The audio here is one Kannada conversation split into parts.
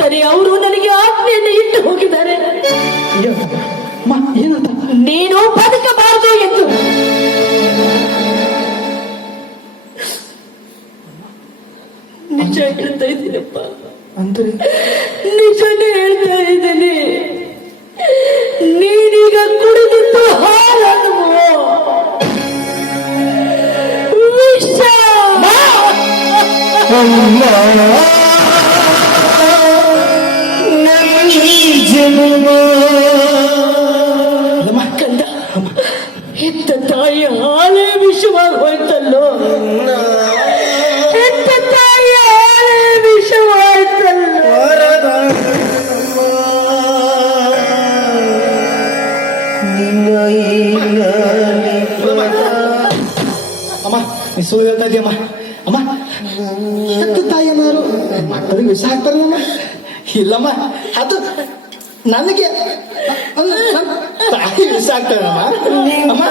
ಅಂತಾನೆ ಅವರು ನನಗೆ ಆಜ್ಞೆಯನ್ನು ಇಟ್ಟು ಹೋಗಿದ್ದಾರೆ. ನೀನು ಬದುಕಬಾರದು ಎಂದು. ನಿಜ ಹೇಳ್ತಾ ಇದ್ದೀನಪ್ಪ. ಅಂದ್ರೆ? ನಿಜನೇ ಹೇಳ್ತಾ ಇದ್ದೇನೆ. ನೀನೀಗ ಕುಡಿದಿದ್ದು ಹಾಲನ್ನುವೋ ವಿಷ. ಅಲ್ಲಮ್ಮ ಕಂದ, ಹೆತ್ತ ತಾಯಿ ಹಾಲೇ ವಿಷವಾಗಿ ಹೋಯ್ತಲ್ಲೋ? ಹೆತ್ತ ತಾಯಿ ಹಾಲೇ ವಿಷವಾಯ್ತಲ್ಲೋ ಅಮ್ಮ, ನೀ ಸುಳ್ಳು ಹೇಳ್ತಾ ಇದೀಯಮ್ಮ. ಅಮ್ಮ, ಹೆತ್ತ ತಾಯಿ ತಾಯಿಯನ್ನಾರು ಮಕ್ಕಳಿಗೆ ವಿಷ ಹಾಕ್ತಾರಲ್ಲ ಇಲ್ಲಮ್ಮ, ಅದು ನನಗೆ? ತಾಯಿ ಅಮ್ಮ?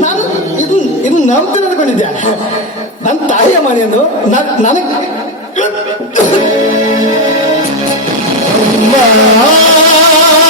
ನಾನು ಇದು ಇದು ಅನ್ಕೊಂಡಿದ್ದೆ ನನ್ನ ತಾಯಿಯ ಮನೆಯನ್ನು ನನಗೆ ಇಲ್ಲೋಡಪ್ಪ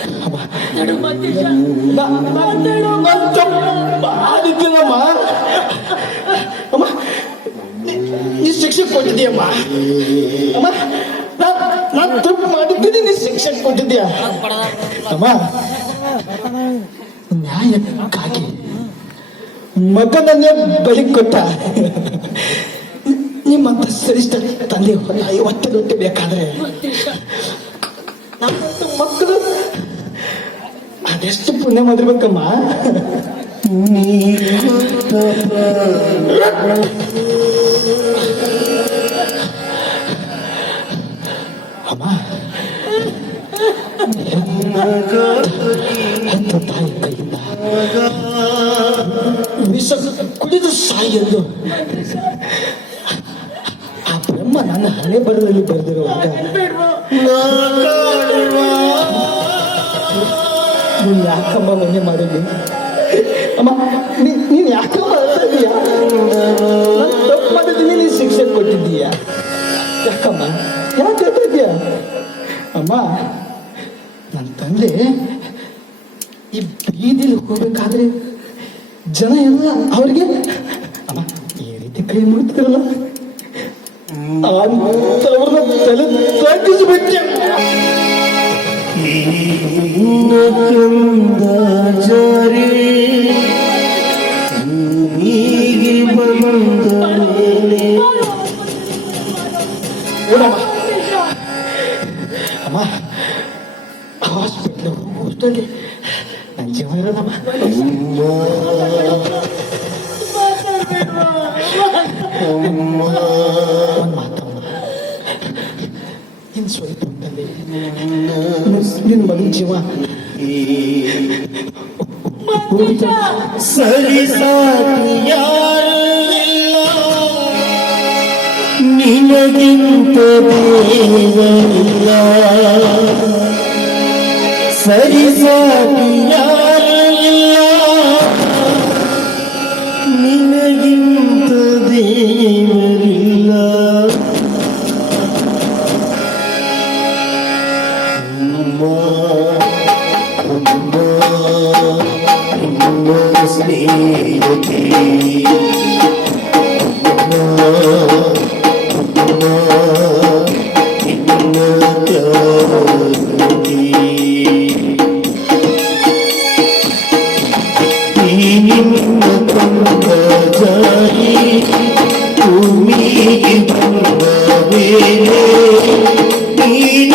ಮಾಡಿದ್ದೀನಮ್ಮ ಅಮ್ಮ ನೀ- ಶಿಕ್ಷೆ ಕೊಟ್ಟಿದ್ದೀಯಮ್ಮ ಅಮ್ಮ ನಾನು ಮಾಡಿದ್ದೀನಿ ನೀ ಶಿಕ್ಷೆ ಕೊಟ್ಟಿದ್ದೀಯ ಅಮ್ಮ ನ್ಯಾಯಕ್ಕಾಗಿ ಮಗನನ್ನೇ ಬಲಿ ಕೊಟ್ಟ ನಿಮ್ಮಂತ ಶ್ರೇಷ್ಠ ತಂದೆ ತಾಯಿ ಒತ್ತೆ ರೊಟ್ಟಿ ಬೇಕಾದ್ರೆ ಮಕ್ಕಳು ಅದೆಷ್ಟು ಪುಣ್ಯ ಮಾಡಿರ್ಬೇಕಮ್ಮ ಅಮ್ಮ ಅಂತ ತಾಯಿ ಕೈಯಿಂದ ವಿಷ ಕುಡಿದು ಸಾಯಲು ಆ ಬ್ರಹ್ಮ ನನ್ನ ಹಣೆ ಬರದಲ್ಲಿ ಬರೆದಿರುವಾಗ ನೀನ್ ಯಾಕಮ್ಮ ಮನೆ ಮಾಡಿದ್ವಿ ಅಮ್ಮ ನೀ- ನೀನ್ ಯಾಕಮ್ಮ ಅಳ್ತಾ ಇದೀಯ? ತಪ್ಪು ಮಾಡಿದ್ದೀನಿ ನೀನು ಶಿಕ್ಷೆ ಕೊಟ್ಟಿದ್ದೀಯ. ಯಾಕಮ್ಮ ಯಾಕೆ ಇದೀಯ? ಅಮ್ಮ ನನ್ನ ತಂದೆ ಈ ಬೀದಿಲಿ ಹೋಗ್ಬೇಕಾದ್ರೆ ಜನ ಎಲ್ಲ ಅವ್ರಿಗೆ ಅಮ್ಮ ಈ ರೀತಿ ಕೈ ಮುಗಿತಿರಲ್ಲ ಅವ್ರನ್ನ ತಲೆ ತಗ್ಗಿಸ್ಬಿಟ್ಟೆ ಅಮ್ಮ ಹಾಸ್ಪಿಟ್ಲ್ ಹೋದಲ್ಲಿ ನನ್ನ ಜೀವ ಇರೋದಮ್ಮ ಒಂದು ಮಾತಮ್ಮ ಇನ್ನು ಸ್ವಲ್ಪ ನಿನ್ನ ಮಗನ ಜೀವ ಸರಿ ಸಾಕು ಯಾರಿಲ್ಲ ನಿನಗಿಂತ ದೇವರಿಲ್ಲ ಸರಿ ಸಾಕು تصديقك তুমি বন্ধ বেড়ে নীল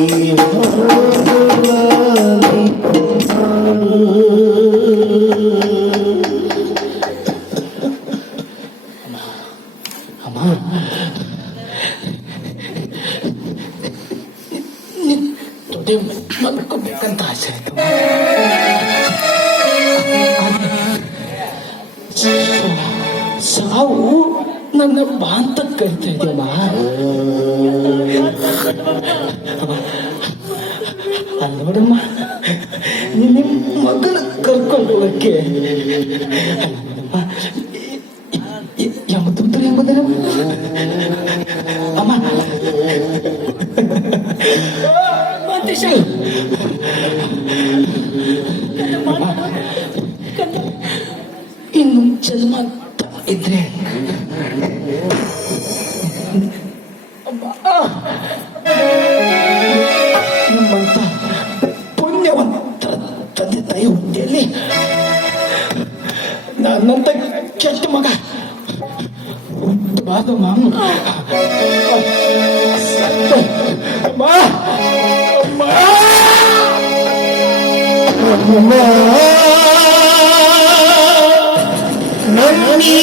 ಈ ಹಾಡಲಾಗಿ ಅಮ್ಮ ನಿನ್ ತೊಡೆ ಮಲ್ಕೋಬೇಕಂತ ಆಸೆ ಆಯ್ತು ಸಾವು ನನ್ನ ಬಾಂತ ಕರಿತಾ ಅಲ್ಲ ನೋಡಮ್ಮ ನಿನ್ನ ಮಗನ ಕರ್ಕೊಂಡು ಹೋಗಕ್ಕೆ ಯಮದೂತರು ಎಂಬುದರ ಅಮ್ಮ ಹುಟ್ಟಬಾರ್ದು ಮಾಮ ಅಮ್ಮ ಅಮ್ಮ ಅಮ್ಮ ನನ್ನೀ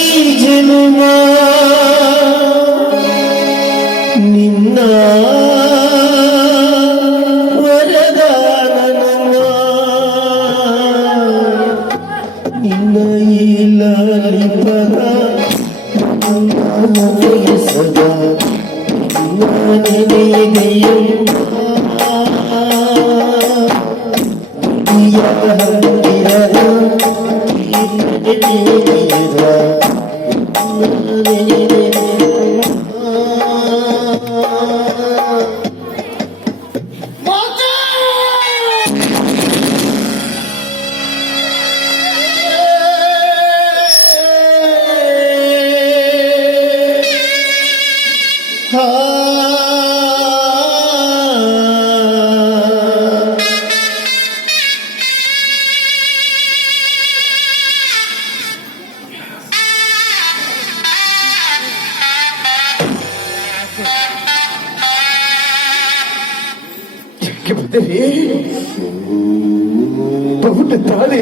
ಬಹುಟ ತಾಳಿ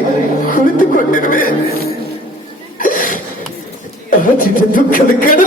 ಕುಳಿತುಕೊಂಡಿರುವೆ ಚಿತ್ರ ದುಃಖದ ಕಡ